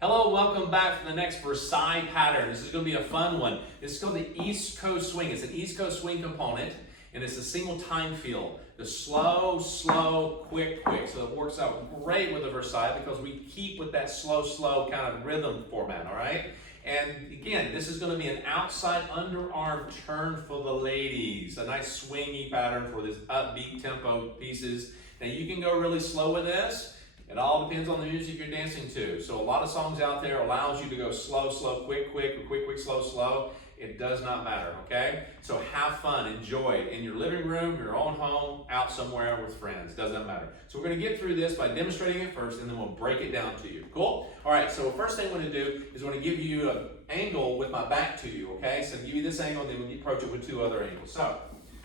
Hello, welcome back for the next Versailles pattern. This is going to be a fun one. This is called the East Coast Swing. It's an East Coast Swing component, and it's a single time feel. The slow, slow, quick, quick. So it works out great with the Versailles because we keep with that slow, slow kind of rhythm format, all right? And again, this is going to be an outside underarm turn for the ladies. A nice swingy pattern for this upbeat tempo pieces. Now you can go really slow with this. It all depends on the music you're dancing to. So a lot of songs out there allows you to go slow, slow, quick, quick, or quick, quick, slow, slow. It does not matter, okay? So have fun, enjoy it in your living room, your own home, out somewhere with friends, doesn't matter. So we're gonna get through this by demonstrating it first and then we'll break it down to you, cool? All right, so the first thing I'm gonna do is I'm gonna give you an angle with my back to you, okay? So give you this angle and then we approach it with two other angles. So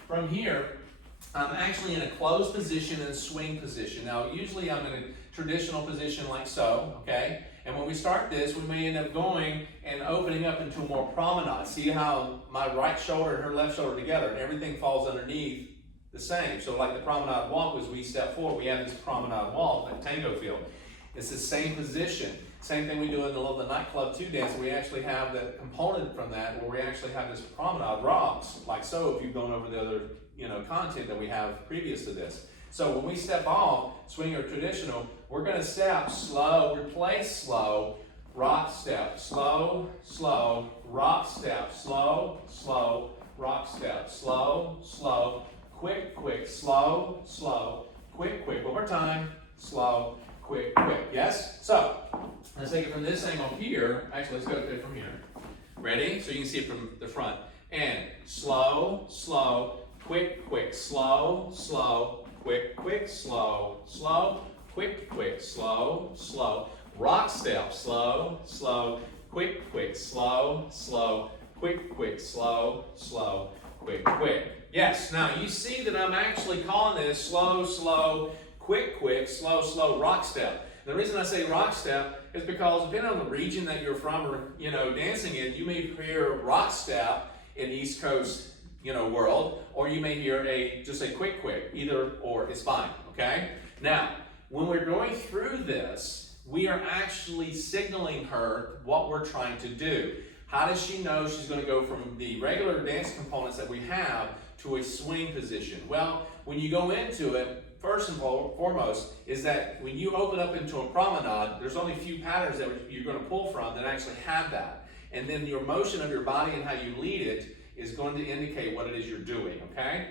from here, I'm actually in a closed position and swing position. Now, usually I'm in a traditional position like so, okay? And when we start this, we may end up going and opening up into a more promenade. See how my right shoulder and her left shoulder together and everything falls underneath the same. So like the promenade walk, as we step forward, we have this promenade walk, that tango feel. It's the same position. Same thing we do in the nightclub too dance. We actually have the component from that where we actually have this promenade rocks, like so if you've gone over the other content that we have previous to this. So when we step off, swing or traditional, we're gonna step slow, replace slow, rock step, slow, slow, rock step, slow, slow, rock step, slow, slow, quick, quick, slow, slow, quick, quick, one more time, slow, quick, quick, yes? So, let's take it from this angle here. Actually, let's go from here. Ready? So you can see it from the front. And slow, slow, quick, quick, slow, slow, quick, quick, slow, slow, quick, quick, slow, slow, rock step, slow, slow, quick, quick, slow, slow, quick, quick, slow, slow, quick, quick. Yes, now you see that I'm actually calling this slow, slow, quick, quick, slow, slow, rock step. The reason I say rock step is because depending on the region that you're from or dancing in, you may hear rock step in East Coast world, or you may hear just a quick, quick, either or is fine, okay? Now, when we're going through this, we are actually signaling her what we're trying to do. How does she know she's gonna go from the regular dance components that we have to a swing position? Well, when you go into it, first and foremost, is that when you open up into a promenade, there's only a few patterns that you're gonna pull from that actually have that. And then your motion of your body and how you lead it is going to indicate what it is you're doing, okay?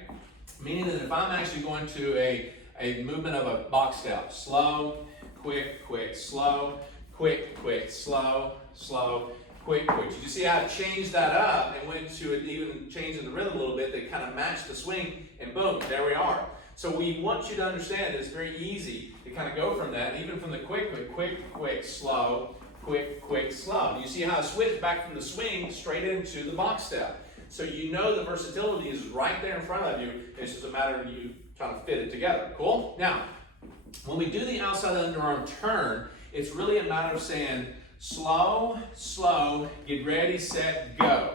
Meaning that if I'm actually going to a movement of a box step, slow, quick, quick, slow, quick, quick, slow, slow, quick, quick. You see how I changed that up and went to it, even changing the rhythm a little bit that kind of matched the swing, and boom, there we are. So we want you to understand that it's very easy to kind of go from that, even from the quick, quick, quick, quick, slow, quick, quick, slow. You see how I switched back from the swing straight into the box step. So you know the versatility is right there in front of you. It's just a matter of you trying to fit it together. Cool? Now, when we do the outside underarm turn, it's really a matter of saying slow, slow, get ready, set, go.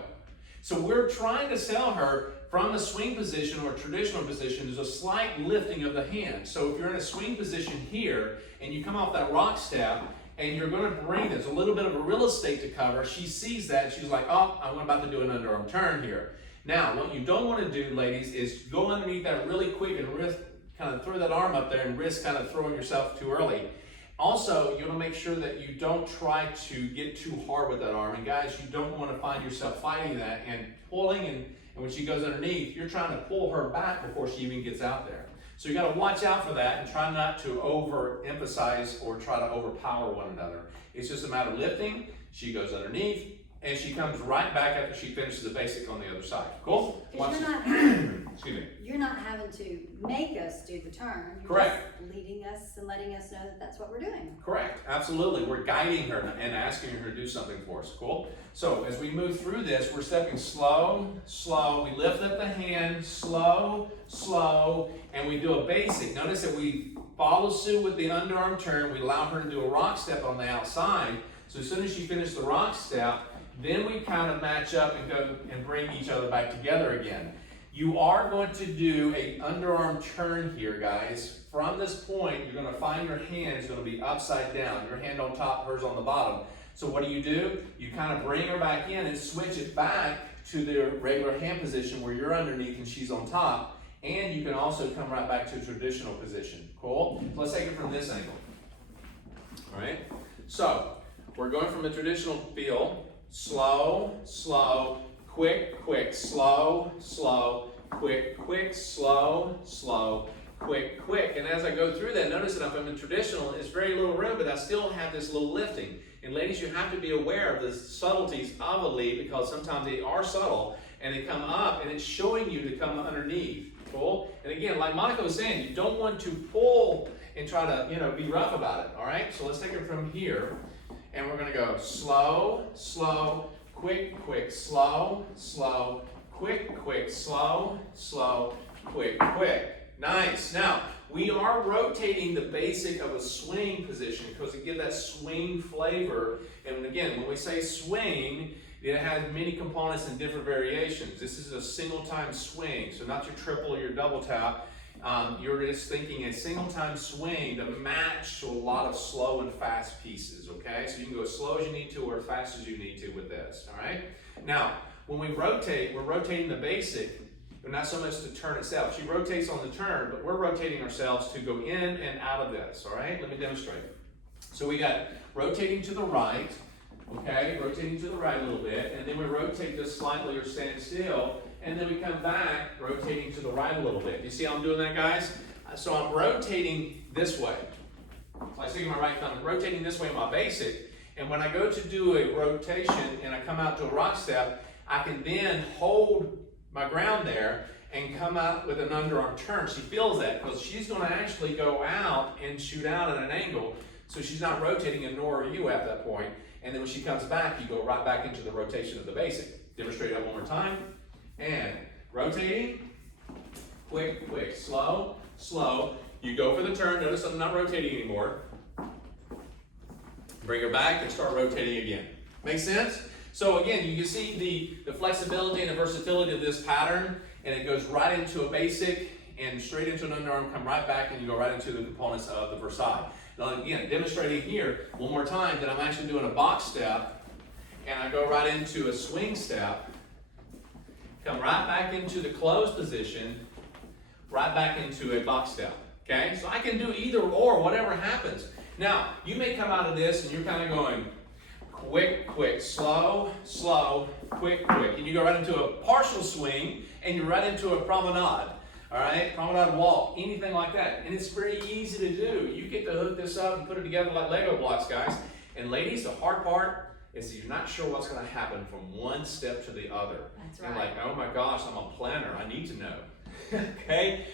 So we're trying to tell her from the swing position or traditional position, there's a slight lifting of the hand. So if you're in a swing position here and you come off that rock step, and you're going to bring, there's a little bit of a real estate to cover. She sees that, and she's like, oh, I'm about to do an underarm turn here. Now, what you don't want to do, ladies, is go underneath that really quick and risk, kind of throw that arm up there and risk kind of throwing yourself too early. Also, you want to make sure that you don't try to get too hard with that arm. And guys, you don't want to find yourself fighting that and pulling, and when she goes underneath, you're trying to pull her back before she even gets out there. So you got to watch out for that and try not to overemphasize or try to overpower one another. It's just a matter of lifting. She goes underneath and she comes right back after she finishes the basic on the other side. Cool? You're not having to make us do the turn. You're Correct. Just leading us and letting us know that that's what we're doing. Correct. Absolutely. We're guiding her and asking her to do something for us. Cool? So as we move through this, we're stepping slow, slow. We lift up the hand, slow, slow, and we do a basic. Notice that we follow suit with the underarm turn. We allow her to do a rock step on the outside. So as soon as she finishes the rock step, then we kind of match up and go and bring each other back together again. You are going to do a underarm turn here, guys. From this point, you're going to find your hand is going to be upside down. Your hand on top, hers on the bottom. So what do? You kind of bring her back in and switch it back to the regular hand position where you're underneath and she's on top. And you can also come right back to a traditional position. Cool? So let's take it from this angle. All right? So we're going from a traditional feel. Slow, slow, quick, quick, slow, slow, quick, quick, slow, slow, quick, quick. And as I go through that, notice that if I'm in traditional, it's very little room, but I still have this little lifting. And ladies, you have to be aware of the subtleties of a lead because sometimes they are subtle and they come up and it's showing you to come underneath. Cool? And again, like Monica was saying, you don't want to pull and try to, be rough about it. All right? So let's take it from here. And we're going to go slow, slow, quick, quick, slow, slow, quick, quick, slow, slow, quick, quick. Nice. Now, we are rotating the basic of a swing position because it gives that swing flavor. And again, when we say swing, it has many components and different variations. This is a single time swing, so not your triple or your double tap. You're just thinking a single time swing to match to a lot of slow and fast pieces, okay? So you can go as slow as you need to or as fast as you need to with this, all right? Now, when we rotate, we're rotating the basic, but not so much the turn itself. She rotates on the turn, but we're rotating ourselves to go in and out of this, all right? Let me demonstrate. So we got rotating to the right, okay? Rotating to the right a little bit, and then we rotate this slightly or stand still, and then we come back, rotating to the right a little bit. You see how I'm doing that, guys? So I'm rotating this way. So I stick my right thumb, I'm rotating this way in my basic, and when I go to do a rotation and I come out to a rock step, I can then hold my ground there and come out with an underarm turn. She feels that because she's going to actually go out and shoot out at an angle, so she's not rotating, and nor are you at that point. And then when she comes back, you go right back into the rotation of the basic. Demonstrate that one more time. And rotating, quick, quick, slow, slow. You go for the turn. Notice I'm not rotating anymore. Bring her back and start rotating again. Make sense? So again, you can see the flexibility and the versatility of this pattern, and it goes right into a basic and straight into an underarm, come right back, and you go right into the components of the Versailles. Now again, demonstrating here one more time that I'm actually doing a box step, and I go right into a swing step, come right back into the closed position, right back into a box step, okay? So I can do either or, whatever happens. Now, you may come out of this and you're kind of going quick, quick, slow, slow, quick, quick. And you go right into a partial swing and you're right into a promenade, all right? Promenade walk, anything like that. And it's very easy to do. You get to hook this up and put it together like Lego blocks, guys. And ladies, the hard part is you're not sure what's going to happen from one step to the other. That's right. You're like, oh my gosh, I'm a planner. I need to know. Okay?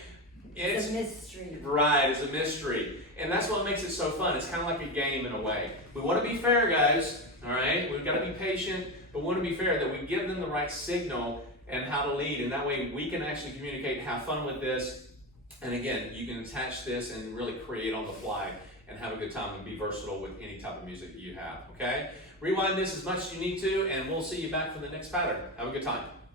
It's a mystery. Right, it's a mystery. And that's what makes it so fun. It's kind of like a game in a way. We want to be fair, guys. All right? We've got to be patient, but we want to be fair that we give them the right signal and how to lead. And that way we can actually communicate and have fun with this. And again, you can attach this and really create on the fly and have a good time and be versatile with any type of music that you have. Okay? Rewind this as much as you need to, and we'll see you back for the next pattern. Have a good time.